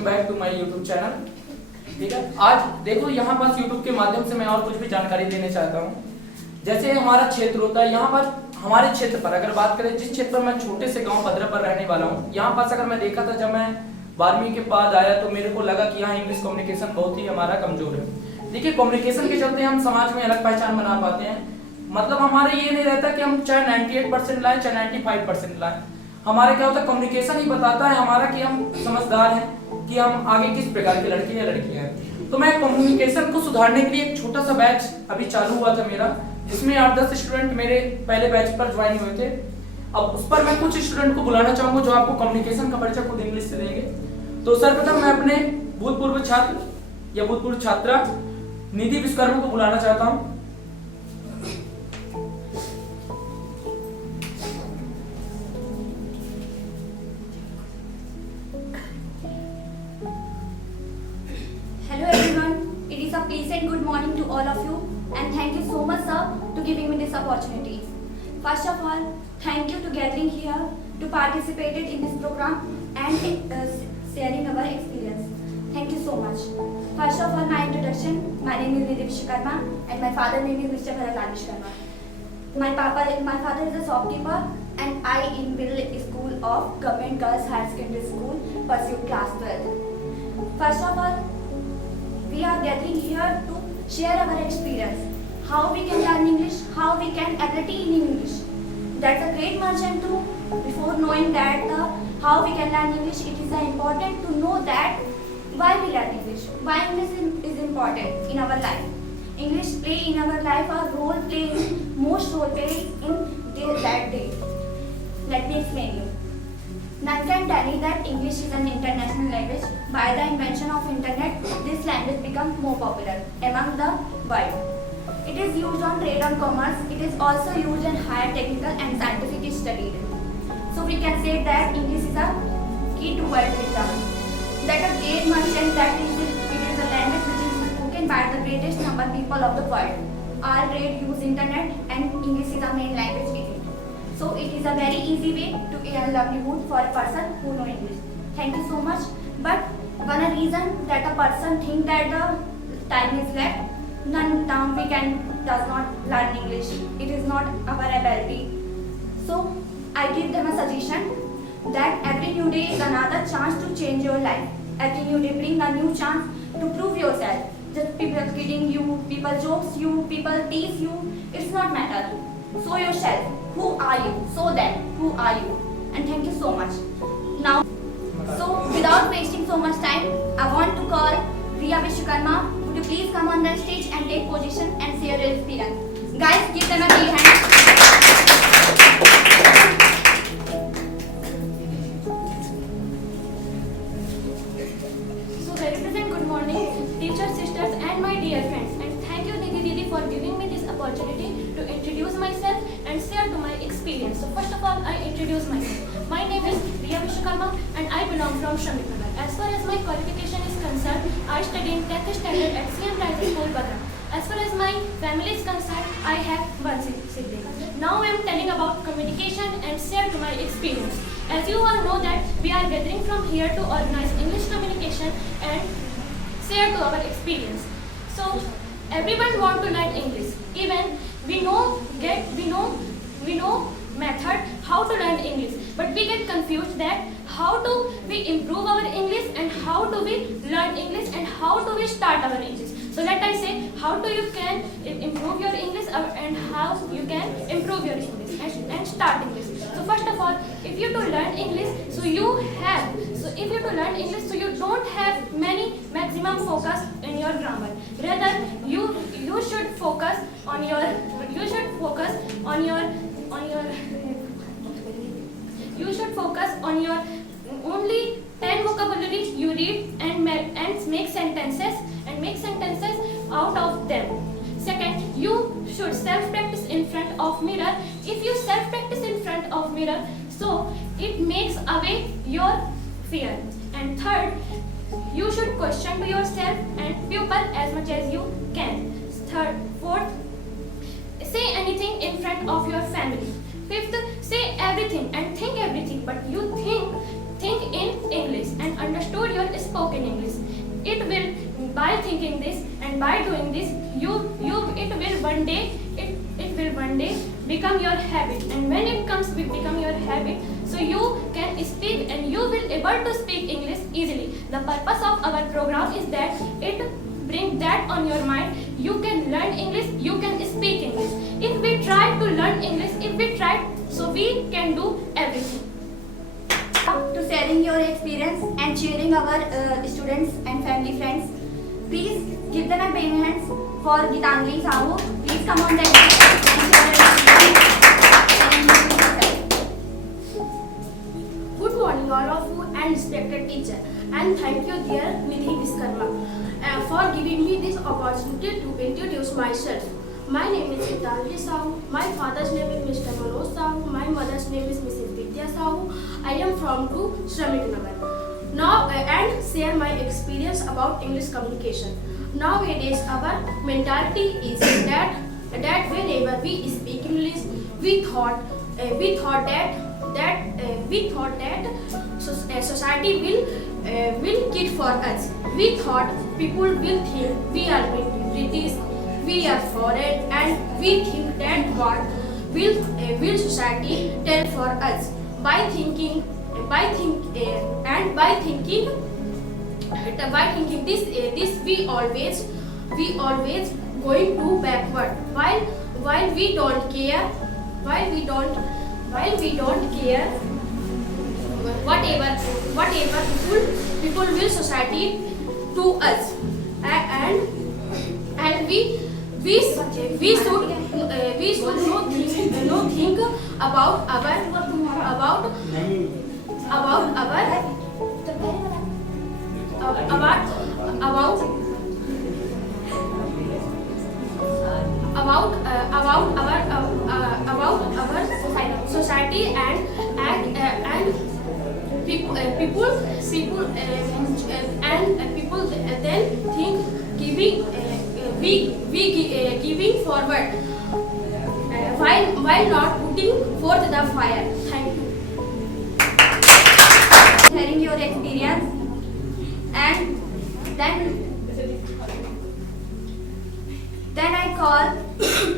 Welcome back to my YouTube channel. ठीक है, आज देखो यहाँ पास यूट्यूब के माध्यम से मैं और कुछ भी जानकारी देना चाहता हूँ। जैसे हमारा क्षेत्र होता है, यहाँ पर हमारे क्षेत्र पर अगर बात करें, जिस क्षेत्र पर मैं छोटे से गांव भद्रा पर रहने वाला हूँ, यहाँ पास अगर मैं देखा था जब मैं 12वीं के बाद आया तो मेरे को लगा कि यहाँ इंग्लिश कम्युनिकेशन बहुत ही हमारा कमजोर है। देखिए, कम्युनिकेशन के चलते हम समाज में अलग पहचान बना पाते हैं। मतलब हमारे ये नहीं रहता कि हम चाहे 98% लाएं चाहे 95% लाएं, हमारे क्या होता है कम्युनिकेशन ही बताता है हमारा कि हम समझदार हैं, कि हम आगे किस प्रकार के लड़के या लड़कियां हैं। तो मैं कम्युनिकेशन को सुधारने के लिए एक छोटा सा बैच अभी चालू हुआ था मेरा, जिसमें 8-10 स्टूडेंट मेरे पहले बैच पर ज्वाइन हुए थे। अब उस पर मैं कुछ स्टूडेंट को बुलाना चाहूंगा जो आपको कम्युनिकेशन का परिचय खुद इंग्लिश से देंगे। तो सर्वप्रथम मैं अपने भूतपूर्व छात्र या भूतपूर्व छात्रा निधि विश्वकर्मा को बुलाना चाहता हूँ। Pleasant good morning to all of you, and thank you so much, sir, to giving me this opportunity. First of all, thank you to gathering here to participate in this program and sharing our experience. Thank you so much. First of all, my introduction. My name is Nidhi Vishwakarma, and my father name is Mr. Bharat Vishwakarma. My father is a shopkeeper, and I in middle school of Government Girls Higher Secondary School pursued class 12. First of all, we are gathering here to share our experience, how we can learn English, how we can ability in English. That's a great mention too. Before knowing that how we can learn English, it is important to know that why we learn English, why English is important in our life. English play in our life a role play, most role play in that day. Let me explain you. None can tell you that English is an international language. By the invention of internet, this language became more popular among the world. It is used on trade and commerce. It is also used in higher technical and scientific studies. So we can say that English is a key to world wisdom. That a great mention that it is a language which is spoken by the greatest number of people of the world. All trade use internet, and English is the main language in it. So it is a very easy way to earn livelihood for a person who knows English. Thank you so much. But one reason that a person think that the time is left, now we does not learn English. It is not our ability. So I give them a suggestion that every new day is another chance to change your life. Every new day bring a new chance to prove yourself. Just people kidding you, people jokes you, people tease you. It's not matter. Show yourself. Who are you? So then, who are you? And thank you so much. Now, so without wasting so much time, I want to call Riya Vishwakarma. Would you please come on the stage and take position and share your experience? Guys, give them a big hand. So, very present, good morning, teachers, sisters, and my dear friends. And thank you, Nidhi Didi, for giving me this opportunity to introduce myself and share to my experience. So first of all, I introduce myself. My name is Riya Vishwakarma and I belong from Shramik Nagar. As far as my qualification is concerned, I study in 10th standard at CM Rising School, Badra. As far as my family is concerned, I have one sibling. Now I am telling about communication and share to my experience. As you all know that we are gathering from here to organize English communication and share to our experience. So everyone want to learn English. Even we know method how to learn English, but we get confused that how do we improve our English and how do we learn English and how do we start our English. So let I say how do you can improve your English and how you can improve your English and start English. So first of all, if you to learn English, so you don't have many maximum focus in your grammar. Rather, you should focus on your only 10 vocabularies you read and make sentences out of them. Second, you should self-practice in front of mirror. If you self-practice in front of mirror, so it makes away your fear. And third, you should question to yourself and pupil as much as you can. Fourth, say anything in front of your family. Fifth, say everything and think everything, but you think think in English and understood your spoken English. It will, by thinking this and by doing this, it will one day become your habit. And when it become your habit, so you can speak and you will able to speak English easily. The purpose of our program is that it bring that on your mind. You can learn English, you can speak English. If we try to learn English, so we can do everything. To sharing your experience and cheering our students and family friends. Please give them a big hands for Gitanjali Sahu. Please come on the stage and share your experience. Good morning all of you and respected teacher, and thank you dear Nidhi Viskarma for giving me this opportunity to introduce myself. My name is Gitanjali Sahu. My father's name is Mr. Manoj Sahu. My mother's name is Mrs. Vidya Sahu. I am from Shramik Nagar. Now and share my experience about English communication. Nowadays our mentality is that whenever we speak English, we thought that society will kid for us. We thought people will think we are British, we are foreign, and we think that what will society tell for us. By thinking this we always going to backward, while we don't care whatever people will society to us. And we should no think about our society and people then think giving forward while not putting forth the fire. Thank you. Sharing your experience. And then I call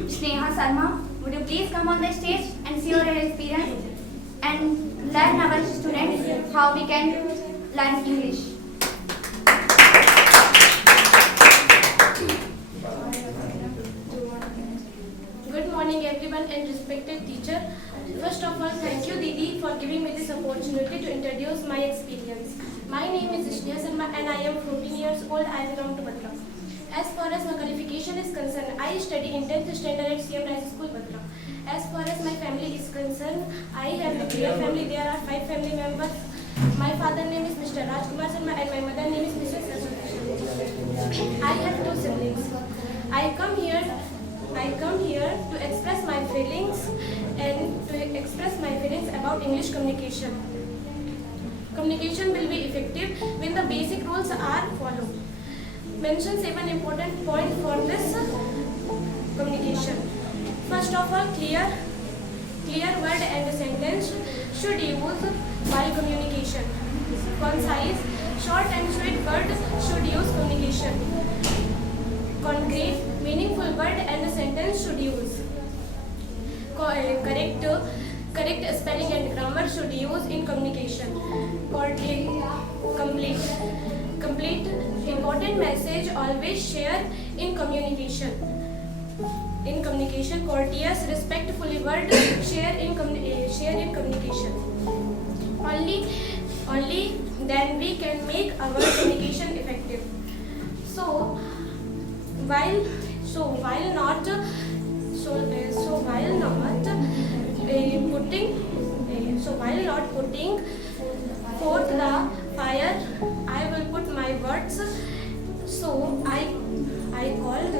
Sneha Sharma. Would you please come on the stage and share your experience and learn our students how we can learn English. Good morning everyone and respected teacher. First of all, thank you Didi for giving me this opportunity to introduce my experience. My name is Sneha Sharma and I am 14 years old. I belong to Batra. As far as my qualification is concerned, I study in 10th standard at CM Rice School, Batra. As far as my family is concerned, I have a clear family. There are 5 family members. My father name is Mr. Rajkumar Sharma and my mother name is Mrs. Saraswati. I have 2 siblings. I come here to express my feelings about English communication. Communication will be effective when the basic rules are followed. Mention 7 important points for this communication. First of all, clear word and sentence should use while communication. Concise, short and sweet words should use communication. Concrete, meaningful word and sentence should use. Correct spelling and grammar should use in communication. Complete, important message always share in communication. Courteous, respectfully word share in communication. Only then we can make our communication effective. So while not putting forth the fire, I will put my words. So I called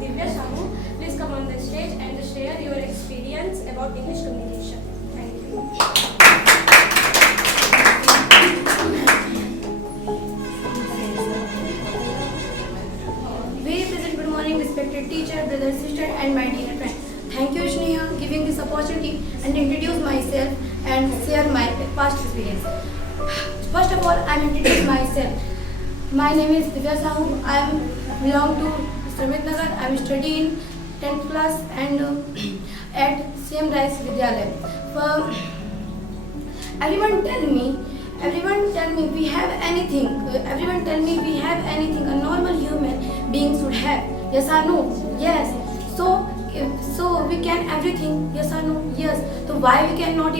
Divya Sahu. Please come on the stage and share your experience about English communication. Thank you. Very pleasant good morning, respected teacher, brother, sister, and my dear friend. Thank you, Sneha, giving this opportunity and introduce myself. and share my past experience. First of all, I am introduce myself. My name is Divya Sahu. I belong to Sramit Nagar. I am studying 10th class and at CM Rice Vidyalaya. Everyone tell me we have anything. Everyone tell me we have anything a normal human being should have. Yes or no? Yes. So we can everything. Yes or no? Yes. So why we cannot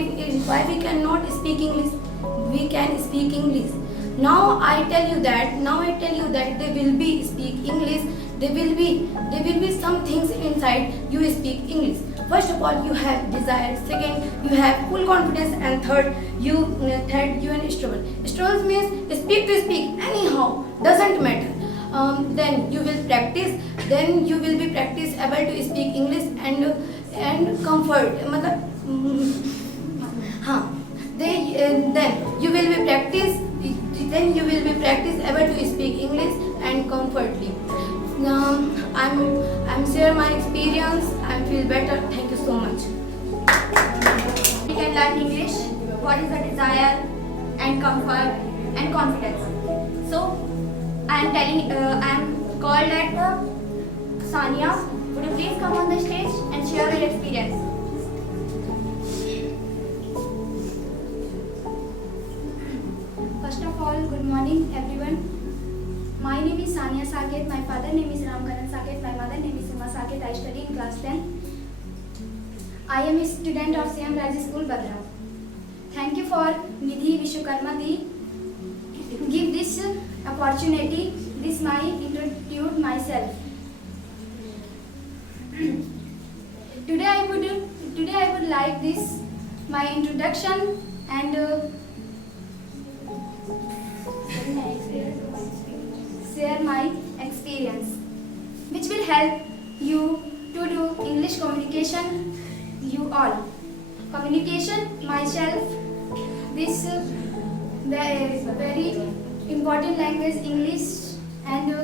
speak English? We can speak English. Now I tell you that they will be speak English. There will be some things inside you speak English. First of all, you have desire. Second, you have full confidence, and third you and struggle. Struggle means speak to speak anyhow, doesn't matter. Then you will practice. Then you will be practice able to speak English and comfort. Then you will be practice. Then you will be practice able to speak English and comfortably. I'm share my experience. I feel better. Thank you so much. We can learn English. What is the desire and comfort and confidence? So I am called at Sania. Would you please come on the stage and share your experience? First of all, good morning everyone. My name is Sania Saket. My father name is Ramkaran Saket. My mother name is Sima Saket. I study in class 10. I am a student of CM Rice School, Badram. Thank you for Nidhi Vishwakarma Di give this opportunity. This my introduce myself. Today I would like this my introduction and share my experience, which will help you to do English communication. You all communication myself. This very important language English and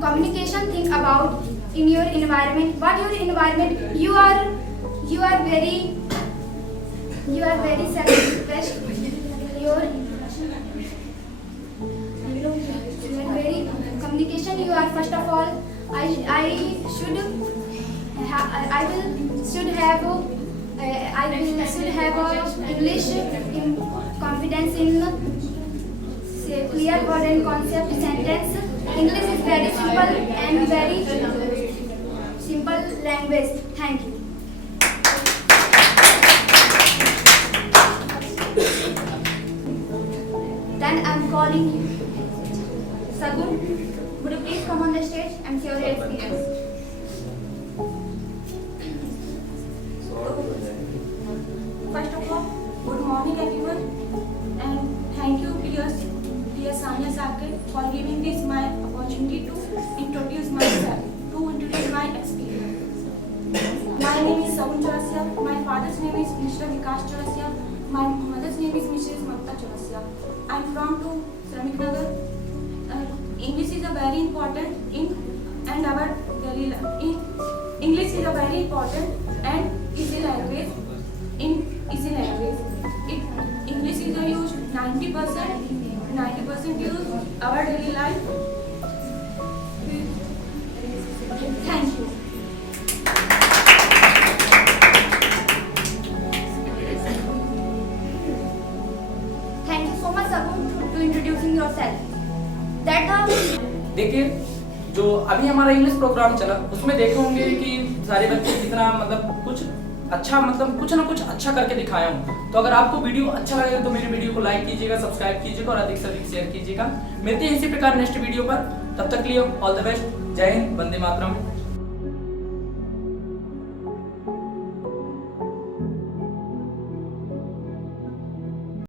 communication. Think about in your environment. What your environment? You are very self-expressed. Very communication. You are first of all. I should have English in confidence in clear word and concept sentence. English is very simple and very simple language. Thank you. Then I am calling you. Sagun, would you please come on the stage and share your experience? First of all, good morning everyone, and thank you dear Sania Saket for giving this my opportunity to introduce myself, to introduce my experience. My name is Sagun Chaurasia. My father's name is Mr. Vikas Chaurasia. My mother's name is Mrs. Mamta Chaurasia. I am from to Sramit Nagar. English is a very important in our daily life. English is a very important and easy language. English is used 90% used our daily life. Thank you. Thank you so much, Sagun, to introducing yourself. देखिए, जो अभी हमारा English programme चला उसमें देखे होंगे कि सारे बच्चे कितना मतलब कुछ ना कुछ अच्छा करके दिखाया हूँ। तो अगर आपको वीडियो अच्छा लगे तो मेरी वीडियो को लाइक कीजिएगा, सब्सक्राइब कीजिएगा और अधिक से अधिक शेयर कीजिएगा। मिलते हैं इसी प्रकार नेक्स्ट वीडियो पर। तब तक के लिए ऑल द बेस्ट। जय हिंद, वंदे मातरम।